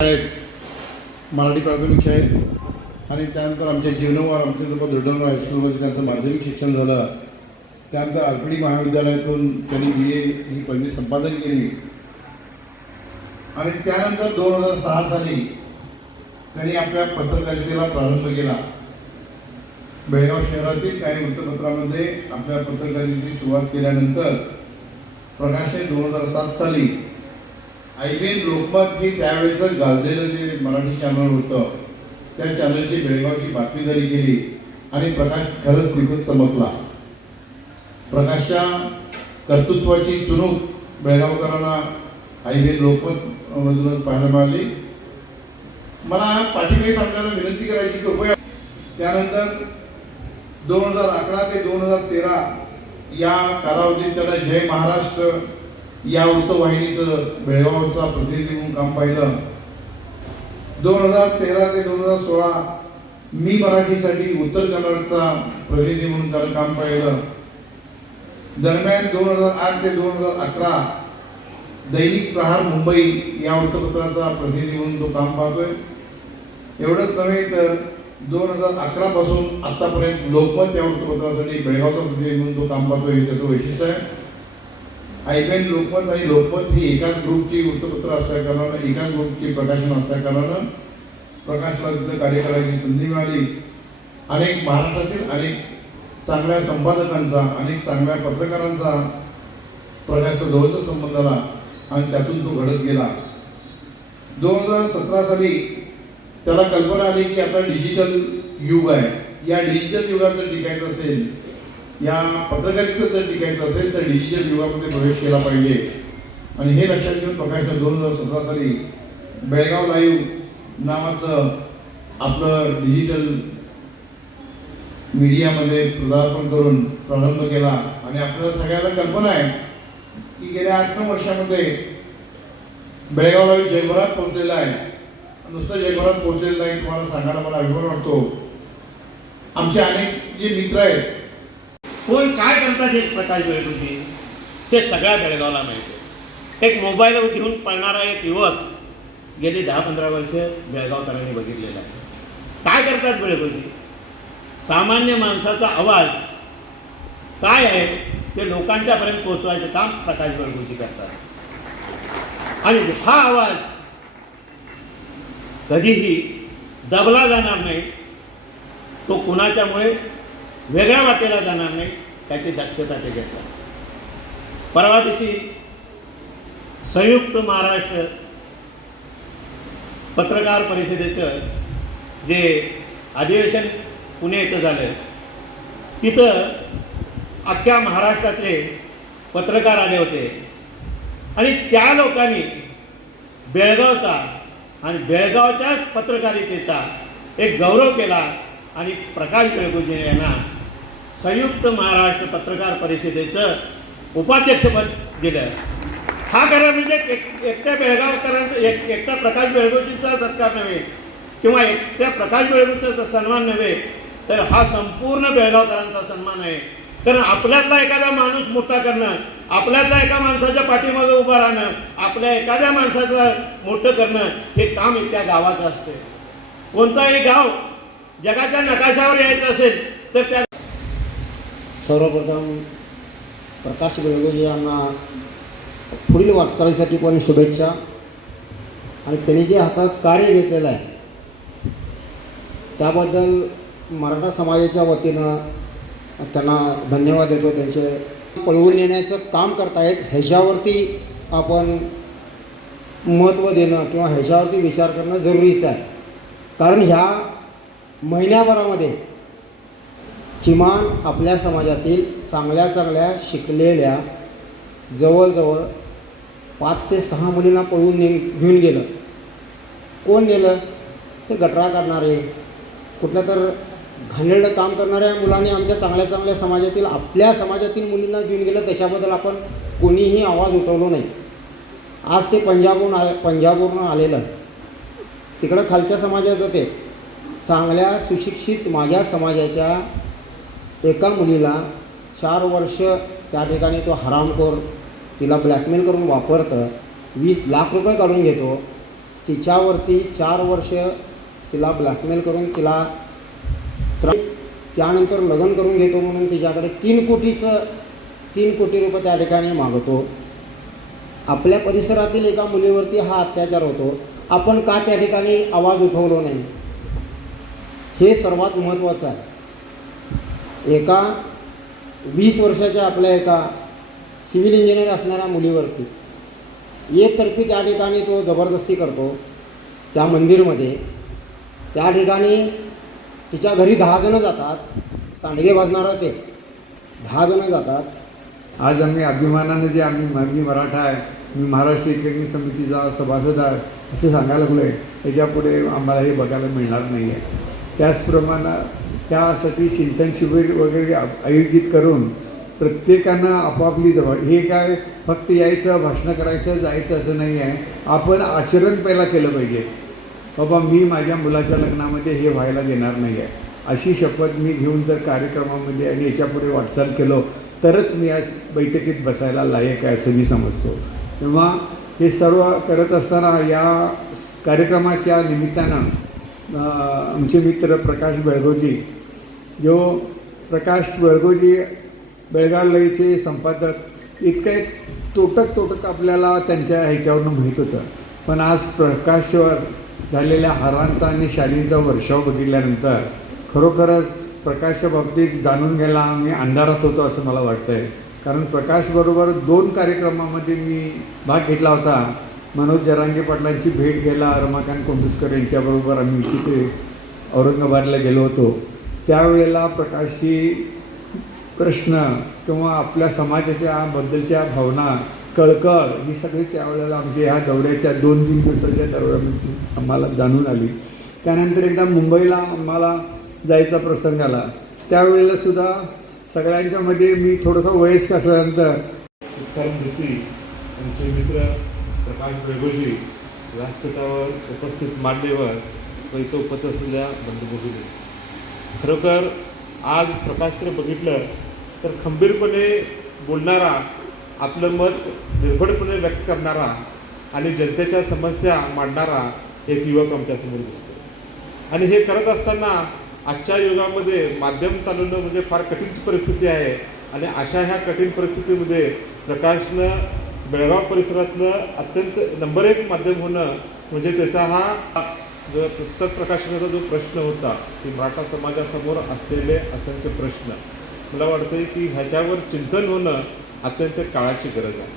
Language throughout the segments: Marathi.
मराठी प्राथमिक शाळेत आणि त्यानंतर आमच्या जीवनवार आमच्या दुर्डंबर हायस्कूलमध्ये त्यांचं माध्यमिक शिक्षण झालं. त्यानंतर आरपीडी महाविद्यालयातून त्यांनी BA ही पदवी संपादन केली आणि त्यानंतर 2006 साली त्यांनी आपल्या पत्रकारितेला प्रारंभ केला. बेळगाव शहरातील काही वृत्तपत्रामध्ये आपल्या पत्रकारितेची सुरुवात केल्यानंतर प्रकाशने 2007 साली IBN लोकमत ही त्यावेळेचं गाजलेलं जे मराठी चॅनल होतं त्या चॅनलची बेळगावची बातमीदारी केली आणि प्रकाश खरंच तिथेच चमकला. प्रकाशच्या कर्तृत्वाची चुणूक बेळगावकरांना IBN लोकमत मधूनच पाहायला मिळाली. मला पाठीमागेच आपल्याला विनंती करायची कृपया त्यानंतर 2011 ते 2013 या कालावधीत त्याला जय महाराष्ट्र या वृत्तवाहिनीचं बेळगावचा प्रतिनिधी म्हणून काम पाहिलं. 2013 ते 2016 मी मराठीसाठी उत्तर कन्नडचा प्रतिनिधी म्हणून त्याला काम पाहिलं. दरम्यान 2008 ते 2011 दैनिक प्रहार मुंबई या वृत्तपत्राचा प्रतिनिधी म्हणून तो काम पाहतोय. एवढंच नव्हे तर 2011 पासून आतापर्यंत लोकमत या वृत्तपत्रासाठी बेळगावचा प्रतिनिधी म्हणून तो काम पाहतोय. हे त्याचं वैशिष्ट्य आहे. IBN लोकमत आणि लोकमत ही एकाच ग्रुपची वृत्तपत्र असल्या कारणानं एकाच ग्रुपची प्रकाशन असल्या कारणानं प्रकाशला तिथं कार्य करायची संधी मिळाली. अनेक महाराष्ट्रातील अनेक चांगल्या संपादकांचा अनेक चांगल्या पत्रकारांचा प्रकाशचा जवळचा संबंध आला आणि त्यातून तो घडत गेला. 2017 साली त्याला कल्पना आली की आता डिजिटल युग आहे. या डिजिटल युगात जर टिकायचं असेल या पत्रकारितेत जर टिकायचं असेल तर डिजिटल युगामध्ये प्रवेश केला पाहिजे आणि हे लक्षात घेऊन प्रकाशने 2017 साली बेळगाव लाईव्ह नावाचं आपलं डिजिटल मीडियामध्ये पदार्पण करून प्रारंभ केला. आणि आपल्याला सगळ्यांना कल्पना आहे की गेल्या 8-9 वर्षामध्ये बेळगाव लाईव्ह जगभरात पोहोचलेला आहे. नुसतं जगभरात पोहोचलेलं नाही, तुम्हाला सांगायला मला अभिमान वाटतो. आमचे अनेक जे मित्र आहेत कोण काय करतात एक प्रकाश बेळगुजी ते सगळ्या बेळगावला माहिती आहे. एक मोबाईल घेऊन पळणारा एक युवक गेली 10-15 वर्ष बेळगावकरांनी बघितलेला आहे. काय करतात बेळगुजी? सामान्य माणसाचा आवाज काय आहे ते लोकांच्यापर्यंत पोहोचवायचं काम प्रकाश बेळगुजी करतात. आणि हा आवाज कधीही दबला जाणार नाही. तो कुणाच्यामुळे वेगळ्या वाटेला जाणार नाही त्याची दक्षता ते घेतात. परवा दिवशी संयुक्त महाराष्ट्र पत्रकार परिषदेचं जे अधिवेशन पुणे इथं झालं तिथं अख्ख्या महाराष्ट्रातले पत्रकार आले होते आणि त्या लोकांनी बेळगावचा आणि बेळगावच्याच पत्रकारितेचा एक गौरव केला आणि प्रकाश बेळगुजी यांना संयुक्त महाराष्ट्र पत्रकार परिषदेचं उपाध्यक्षपद दिलं. हा खरं म्हणजे एकट्या बेळगावकरांचं एकट्या प्रकाश बेळगुजीचा सत्कार नव्हे किंवा एकट्या प्रकाश बेळगुजीचा सन्मान नव्हे तर हा संपूर्ण बेळगावकरांचा सन्मान आहे. कारण आपल्यातला एखादा माणूस मोठा करणं, आपल्यातला एका माणसाच्या पाठीमागे उभं राहणं, आपल्या एखाद्या माणसाचं मोठं करणं हे काम इथल्या गावाचं असते. कोणताही गाव जगाच्या नकाशावर यायचं असेल तर त्या सर्वप्रथम प्रकाश बेळगुजी यांना पुढील वाटचालीसाठी पण शुभेच्छा. आणि त्यांनी जे हातात कार्य घेतलेलं आहे त्याबद्दल मराठा समाजाच्या वतीनं त्यांना धन्यवाद देतो. त्यांचे पळवून नेण्याचं काम करतायत ह्याच्यावरती आपण महत्त्व देणं किंवा ह्याच्यावरती विचार करणं जरुरीचं आहे. कारण ह्या महिन्याभरामध्ये किमान आपल्या समाजातील चांगल्या शिकलेल्या जवळजवळ 5 ते 6 मुलींना पळवून घेऊन गेलं. कोण नेलं? ते गटरा करणारे कुठलं तर घाणेरडं काम करणाऱ्या मुलांनी आमच्या चांगल्या समाजातील आपल्या समाजातील मुलींना घेऊन गेलं. त्याच्याबद्दल आपण कोणीही आवाज उठवलो नाही. आज ते पंजाबवरून आलेलं तिकडं खालच्या समाजाचं ते चांगल्या सुशिक्षित माझ्या समाजाच्या एका मुलीला 4 वर्ष त्या ठिकाणी तो हरामखोर तिला ब्लॅकमेल करून वापरतं, 20 लाख रुपये काढून घेतो. तिच्यावरती 4 वर्ष तिला ब्लॅकमेल करून तिला त्यानंतर लग्न करून घेतो म्हणून तिच्याकडे 3 कोटी रुपये त्या ठिकाणी मागतो. आपल्या परिसरातील एका मुलीवरती हा अत्याचार होतो. आपण का त्या ठिकाणी आवाज उठवलो नाही, हे सर्वात महत्त्वाचं आहे. एका 20 वर्षाच्या आपल्या एका सिव्हिल इंजिनियर असणाऱ्या मुलीवरती एकतर्फी त्या ठिकाणी तो जबरदस्ती करतो त्या मंदिरमध्ये. त्या ठिकाणी तिच्या घरी 10 जणं जातात, सांडगे भाजणारं ते 10 जणं जातात. आज आम्ही अभिमानानं जे मी मराठा आहे, मी महाराष्ट्र एकेकनी समितीचा सभासद आहे असं सांगायला लागलो आहे, त्याच्यापुढे आम्हाला हे बघायला मिळणार नाही आहे. त्याचप्रमाणे त्यासाठी चिंतन शिबिर वगैरे आयोजित करून प्रत्येकानं आपापली जबाबदारी, हे काय फक्त यायचं भाषणं करायचं जायचं असं नाही आहे. आपण आचरण पहिला केलं पाहिजे. बाबा मी माझ्या मुलाच्या लग्नामध्ये हे व्हायला देणार नाही आहे अशी शपथ मी घेऊन जर कार्यक्रमामध्ये आणि याच्यापुढे वाटचाल केलो तरच मी आज बैठकीत बसायला लायक आहे असं मी समजतो. तेव्हा हे सर्व करत असताना या कार्यक्रमाच्या निमित्तानं आमचे मित्र प्रकाश बेळगोजी, जो प्रकाश बेळगोजी बेळगाव लईचे संपादक, इतकं तोटक आपल्याला त्यांच्या ह्याच्यावरून माहीत होतं. पण आज प्रकाशवर झालेल्या हारांचा आणि शालींचा वर्षाव बघितल्यानंतर खरोखरच प्रकाशच्या बाबतीत जाणून घ्यायला आम्ही अंधारात होतो असं मला वाटतं आहे. कारण प्रकाशबरोबर 2 कार्यक्रमामध्ये मी भाग घेतला होता. मनोज जरांगे पाटलांची भेट घ्यायला रमाकांत कोंडुस्कर यांच्याबरोबर आम्ही तिथे औरंगाबादला गेलो होतो. त्यावेळेला प्रकाशची प्रश्न किंवा आपल्या समाजाच्या बद्दलच्या भावना, कळकळ ही सगळी त्यावेळेला आमच्या ह्या दौऱ्याच्या 2-3 दिवसाच्या दौऱ्यामध्ये आम्हाला जाणून आली. त्यानंतर एकदा मुंबईला आम्हाला जायचा प्रसंग आला. त्यावेळेलासुद्धा सगळ्यांच्यामध्ये मी थोडंसं वयस्क असल्यानंतर उत्तरमूर्ती आमचे मित्र प्रकाश बेळगोजी, व्यासपीठावर उपस्थित मान्यवर व इथं उपस्थित असलेल्या बंधुभगिनी, खरोखर आज प्रकाशकडे बघितलं तर खंबीरपणे बोलणारा, आपलं मत निर्भयपणे व्यक्त करणारा आणि जनतेच्या समस्या मांडणारा एक युवक आमच्यासमोर दिसतो. आणि हे करत असताना आजच्या युगामध्ये माध्यम चालवणं म्हणजे फार कठीण परिस्थिती आहे. आणि अशा ह्या कठीण परिस्थितीमध्ये प्रकाशनं बेळगाव परिसरातलं अत्यंत नंबर 1 माध्यम होणं म्हणजे त्याचा हा जो पुस्तक प्रकाशनाचा जो प्रश्न होता की मराठा समाजासमोर असलेले असंख्य प्रश्न, मला वाटतं की ह्याच्यावर चिंतन होणं अत्यंत काळाची गरज आहे.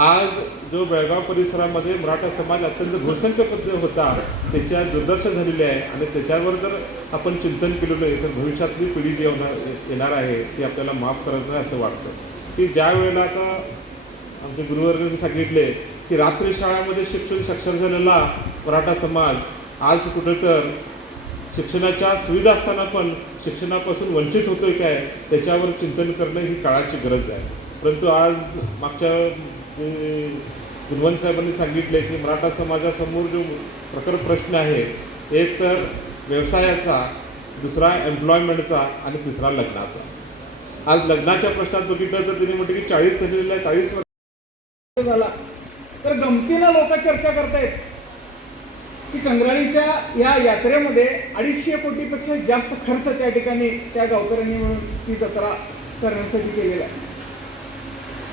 आज जो बेळगाव परिसरामध्ये मराठा समाज अत्यंत बहुसंख्य पद्धती होता त्याच्या दुर्दशा झालेली आहे. आणि त्याच्यावर जर आपण चिंतन केलेलं आहे तर भविष्यातली पिढी जी येणार आहे ती आपल्याला माफ करत नाही असं वाटतं. की ज्या वेळेला आता आमचे गुरुवर्गांनी सांगितले की रात्री शाळामध्ये शिक्षण साक्षर झालेला मराठा समाज आज कुठं तर शिक्षणाच्या सुविधा असताना पण शिक्षणापासून वंचित होतोय काय, त्याच्यावर चिंतन करणं ही काळाची गरज आहे. परंतु आज मागच्या गुणवंत साहेबांनी सांगितले की मराठा समाजासमोर जो प्रखर प्रश्न आहे, एक तर व्यवसायाचा, दुसरा एम्प्लॉयमेंटचा आणि तिसरा लग्नाचा. आज लग्नाच्या प्रश्नात बघितलं तर त्यांनी म्हटलं की 40 झालेल्या 40 वर्ष झाला तर गमतीनं लोक चर्चा करतायत की कंगराळीच्या या यात्रेमध्ये 250 कोटीपेक्षा जास्त खर्च त्या ठिकाणी त्या गावकऱ्यांनी म्हणून ती जत्रा करण्यासाठी केलेला आहे.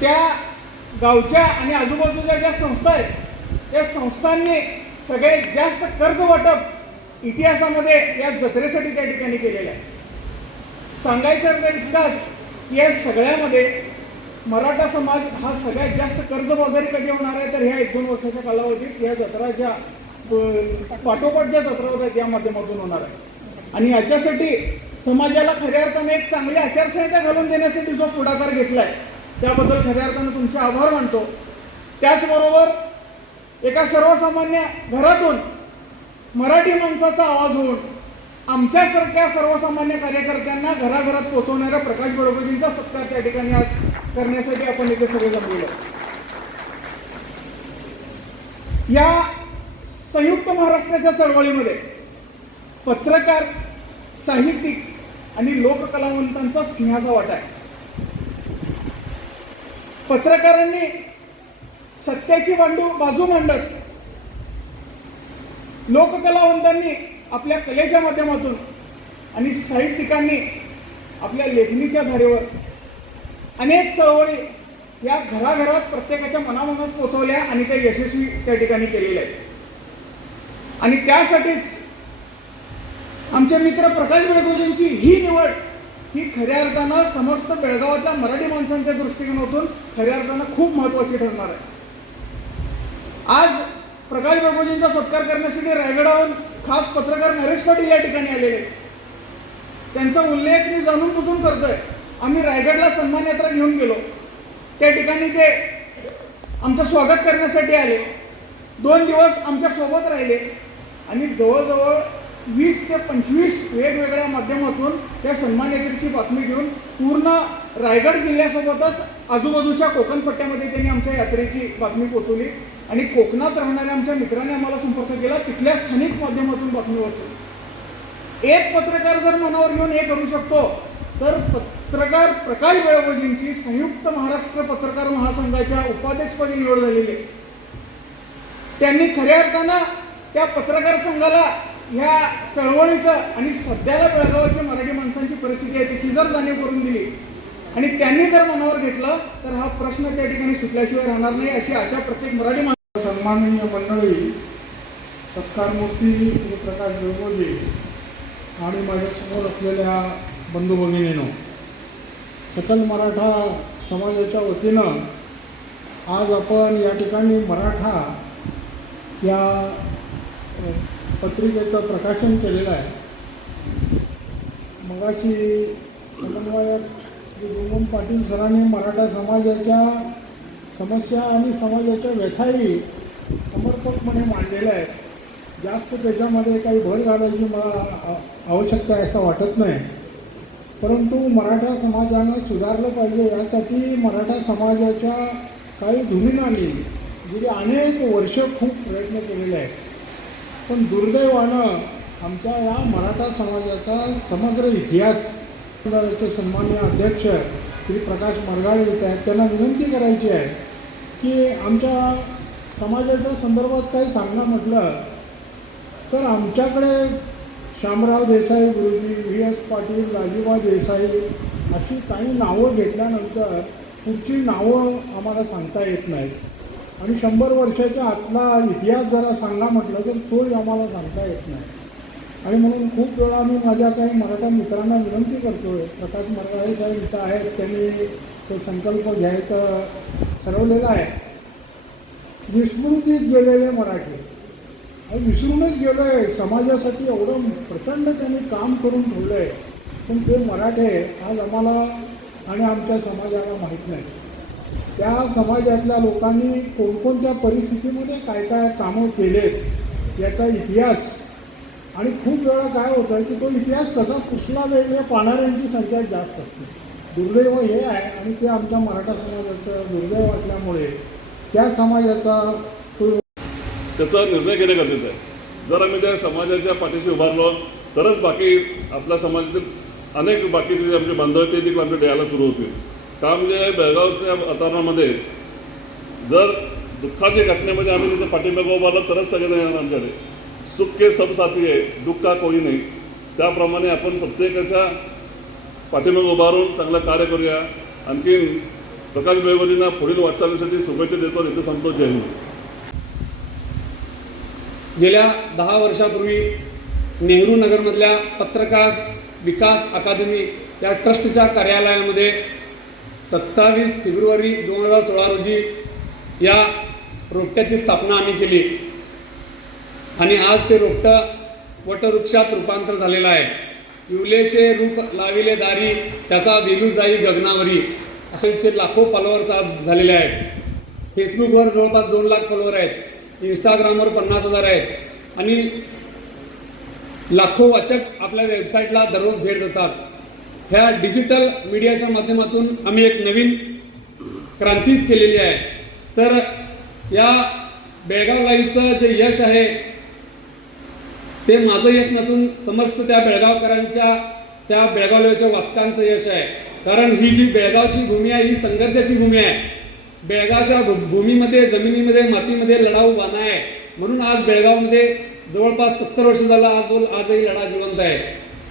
त्या गावच्या आणि आजूबाजूच्या ज्या संस्था आहेत त्या संस्थांनी सगळ्यात जास्त कर्ज वाटप इतिहासामध्ये या जत्रेसाठी त्या ठिकाणी केलेलं आहे. सांगायचं तर इतकाच या सगळ्यामध्ये मराठा समाज हा सगळ्यात जास्त कर्जबाजारी कधी होणार आहे तर ह्या 1-2 वर्षाच्या कालावधीत या जत्राच्या पाठोपाठ ज्या जत्रा होत आहेत या माध्यमातून होणार आहे. आणि याच्यासाठी समाजाला खऱ्या अर्थाने एक चांगली आचारसंहिता घालून देण्यासाठी जो पुढाकार घेतलाय त्याबद्दल खऱ्या अर्थानं तुमचे आभार मानतो. त्याचबरोबर एका सर्वसामान्य घरातून मराठी माणसाचा आवाज होऊन आमच्यासारख्या सर्वसामान्य कार्यकर्त्यांना घराघरात पोहोचवणाऱ्या प्रकाश बेळगोजींचा सत्कार त्या ठिकाणी आज करण्यासाठी आपण इथे सगळे जमलेलो. या संयुक्त महाराष्ट्राच्या चळवळीमध्ये पत्रकार, साहित्यिक आणि लोककलावंतांचा सिंहाचा वाटा आहे. पत्रकारांनी सत्याची बाजू मांडत लोककलावंतांनी आपल्या कलेच्या माध्यमातून आणि साहित्यिकांनी आपल्या लेखणीच्या धारेवर अनेक चळवळी या घराघरात प्रत्येकाच्या मनामनात पोचवल्या आणि त्या यशस्वी त्या ठिकाणी केलेल्या आहेत. आणि त्यासाठीच आमचे मित्र प्रकाश बेळगोजींची ही निवड ही खऱ्या अर्थानं समस्त बेळगावातल्या मराठी माणसांच्या दृष्टिकोनातून खऱ्या अर्थानं खूप महत्त्वाची ठरणार आहे. आज प्रकाश बेळगोजींचा सत्कार करण्यासाठी रायगडाहून खास पत्रकार नरेश पाटील या ठिकाणी आलेले आहेत. त्यांचा उल्लेख मी जाणून बुजून करतोय. आम्ही रायगडला सन्मान यात्रा घेऊन गेलो. त्या ठिकाणी ते आमचं स्वागत करण्यासाठी आले. 2 दिवस आमच्या सोबत राहिले आणि जवळजवळ 20 ते 25 वेगवेगळ्या माध्यमातून त्या सन्मान यात्रेची बातमी घेऊन पूर्ण रायगड जिल्ह्यासोबतच आजूबाजूच्या कोकण पट्ट्यामध्ये त्यांनी आमच्या यात्रेची बातमी पोहोचवली आणि कोकणात राहणाऱ्या आमच्या मित्रांनी आम्हाला संपर्क केला. तिथल्या स्थानिक माध्यमातून बातमी वाचली. एक पत्रकार जर मनावर घेऊन हे करू शकतो तर पत्रकार प्रकाश बेळगोजींची संयुक्त महाराष्ट्र पत्रकार महासंघाच्या उपाध्यक्षपदी निवड झालेली आहे. त्यांनी खऱ्या अर्थानं त्या पत्रकार संघाला ह्या चळवळीचं आणि सध्याला बेळगावाच्या मराठी माणसांची परिस्थिती आहे त्याची जर जाणीव करून दिली आणि त्यांनी जर मनावर घेतलं तर हा प्रश्न त्या ठिकाणी सुटल्याशिवाय राहणार नाही अशी आशा प्रत्येक मराठी माणसा. सन्माननीय मंडळी, सत्कारमूर्ती श्री प्रकाश बेळगोजी आणि माझ्यासमोर असलेल्या बंधू भगिनींनो, सकल मराठा समाजाच्या वतीनं आज आपण या ठिकाणी मराठा या पत्रिकेचं प्रकाशन केलेलं आहे. मगाशी समन्वयक श्री गुंगम पाटील सरांनी मराठा समाजाच्या समस्या आणि समाजाच्या व्यथाही समर्पकपणे मांडलेल्या आहेत. जास्त त्याच्यामध्ये काही भर घालायची मला आवश्यकता आहे असं वाटत नाही. परंतु मराठा समाजानं सुधारलं पाहिजे यासाठी मराठा समाजाच्या काही धुरीणांनी गेली अनेक वर्ष खूप प्रयत्न केलेले आहेत. पण दुर्दैवानं आमच्या या मराठा समाजाचा समग्र इतिहास मंडळाचे सन्माननीय अध्यक्ष श्री प्रकाश मरगाळे येत आहेत. त्यांना विनंती करायची आहे की आमच्या समाजाच्या संदर्भात काही सांगणं म्हटलं तर आमच्याकडे शामराव देसाई गुरुजी, V.S. पाटील, राजीबा देसाई अशी काही नावं घेतल्यानंतर पुढची नावं आम्हाला सांगता येत नाहीत आणि 100 वर्षाच्या आतला इतिहास जरा सांगा म्हटलं तर तोही आम्हाला सांगता येत नाही. आणि म्हणून खूप वेळा मी माझ्या काही मराठा मित्रांना विनंती करतो आहे. प्रकाश मरगाळे साहेब इथं आहेत, त्यांनी तो संकल्प घ्यायचा ठरवलेला आहे. विस्मृतीत गेलेले मराठी विसरूनच गेलो आहे. समाजासाठी एवढं प्रचंड त्यांनी काम करून ठेवलं आहे, पण ते मराठे आज आम्हाला आणि आमच्या समाजाला माहीत नाही. त्या समाजातल्या लोकांनी कोणकोणत्या परिस्थितीमध्ये काय काय कामं केलेत याचा इतिहास. आणि खूप वेळा काय होतं की तो इतिहास कसा पुसला जाईल या पाहणाऱ्यांची संख्या जास्त असते. दुर्दैव हे आहे आणि ते आमच्या मराठा समाजाचं दुर्दैव वाटल्यामुळे त्या समाजाचा त्याचा निर्णय घेणे गरजेचं आहे. जर आम्ही त्या समाजाच्या पाठीशी उभारलो तरच बाकी आपल्या समाजातील अनेक बाकीचे जे आमचे बांधव ते देखील आमच्या द्यायला सुरू होतील. का म्हणजे बेळगावच्या वातावरणामध्ये जर दुःखाच्या घटनेमध्ये आम्ही तिथे पाठीमागं उभारलो तरच सगळेजण येणार आमच्याकडे. सुख के सब साथी आहे, दुःख का कोणी नाही. त्याप्रमाणे आपण प्रत्येकाच्या पाठीमागं उभारून चांगलं कार्य करूया. आणखीन प्रकाश बेळगोजींना पुढील वाटचालीसाठी शुभेच्छा देतो. इथं संतोष. जय हिंद. गेल्या 10 वर्षापूर्वी नेहरू नगरमधल्या पत्रकार विकास अकादमी या ट्रस्टच्या कार्यालयामध्ये 27 फेब्रुवारी 2016 रोजी या रोपट्याची स्थापना आम्ही केली आणि आज ते रोपटं वटवृक्षात रूपांतर झालेलं आहे. इवलेशे रूप लाविले दारी त्याचा वेलू जाई गगनावरी असे लाखो फॉलोअर्स आज झालेले आहेत. फेसबुकवर जवळपास 2 लाख फॉलोअर आहेत. इंस्टाग्रामवर 50,000 आहेत आणि लाखो वाचक आपल्या वेबसाईटला दररोज भेट देतात. ह्या डिजिटल मीडियाच्या माध्यमातून आम्ही एक नवीन क्रांतीच केलेली आहे. तर या बेळगाव लाईव्हचं जे यश आहे ते माझं यश नसून समस्त त्या बेळगावकरांच्या त्या बेळगाव लाईव्हच्या वाचकांचं यश आहे. कारण ही जी बेळगावची भूमी आहे ही संघर्षाची भूमी आहे. बेळगावच्या भूमीमध्ये, जमिनीमध्ये, मातीमध्ये लढाऊ बाणा आहे. म्हणून आज बेळगावमध्ये जवळपास 70 वर्ष झालं आजही लढा जिवंत आहे.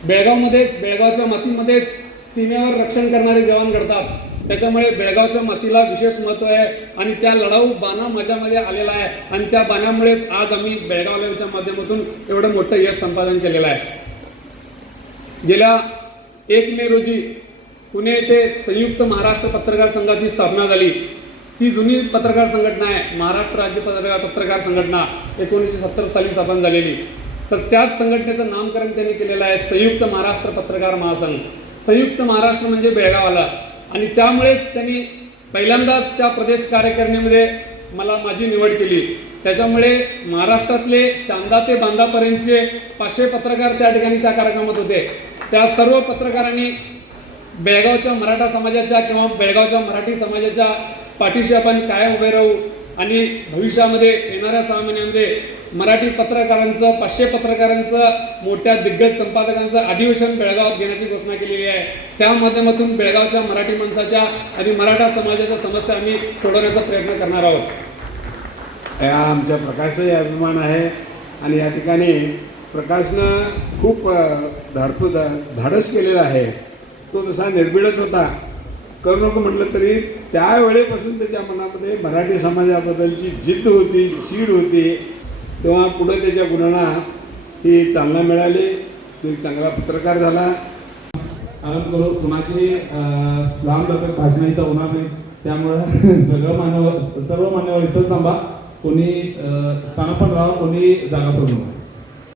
बेळगावमध्येच, बेळगावच्या मातीमध्येच सीमेवर रक्षण करणारे जवान घडतात. त्याच्यामुळे बेळगावच्या मातीला विशेष महत्त्व आहे आणि त्या लढाऊ बाणा माझ्यामध्ये आलेला आहे आणि त्या बाण्यामुळेच आज आम्ही बेळगाव लेव्हलच्या माध्यमातून एवढं मोठं यश संपादन केलेलं आहे. गेल्या 1 मे रोजी पुणे येथे संयुक्त महाराष्ट्र पत्रकार संघाची स्थापना झाली. ती जुनी पत्रकार संघटना आहे, महाराष्ट्र राज्य पत्रकार संघटना 1970 साली स्थापन झालेली. तर त्याच संघटनेचं नामकरण त्यांनी केलेलं आहे संयुक्त महाराष्ट्र पत्रकार महासंघ. संयुक्त महाराष्ट्र म्हणजे बेळगाव आला आणि त्यामुळेच त्यांनी पहिल्यांदाच त्या प्रदेश कार्यकारिणीमध्ये माझी निवड केली. त्याच्यामुळे महाराष्ट्रातले चांदा ते बांदापर्यंतचे 500 पत्रकार त्या ठिकाणी त्या कार्यक्रमात होते. त्या सर्व पत्रकारांनी बेळगावच्या मराठा समाजाच्या किंवा बेळगावच्या मराठी समाजाच्या पाठीशी आपण काय उभे राहू आणि भविष्यामध्ये येणाऱ्या 6 महिन्यामध्ये मराठी पत्रकारांचं 500 पत्रकारांचं मोठ्या दिग्गज संपादकांचं अधिवेशन बेळगावात घेण्याची घोषणा केलेली आहे. त्या माध्यमातून बेळगावच्या मराठी माणसाच्या आणि मराठा समाजाच्या समस्या आम्ही सोडवण्याचा प्रयत्न करणार आहोत. हा आमच्या प्रकाशचाही अभिमान आहे आणि या ठिकाणी प्रकाशनं खूप धाडस केलेलं आहे. तो तसा निर्भीडच होता, करू नको म्हटलं तरी त्यावेळेपासून त्याच्या मनामध्ये मराठी समाजाबद्दलची जिद्द होती, चीड होती. तेव्हा पुढे त्याच्या गुणांना ही चालना मिळाली. तो एक चांगला पत्रकार झाला. आराम करू, कुणाची लांब लचक भाषण इथं होणार नाही, त्यामुळं सर्व मान्यवर इथंच थांबा. कोणी स्थानापन्न राहा, कोणी जागा सोडू नका.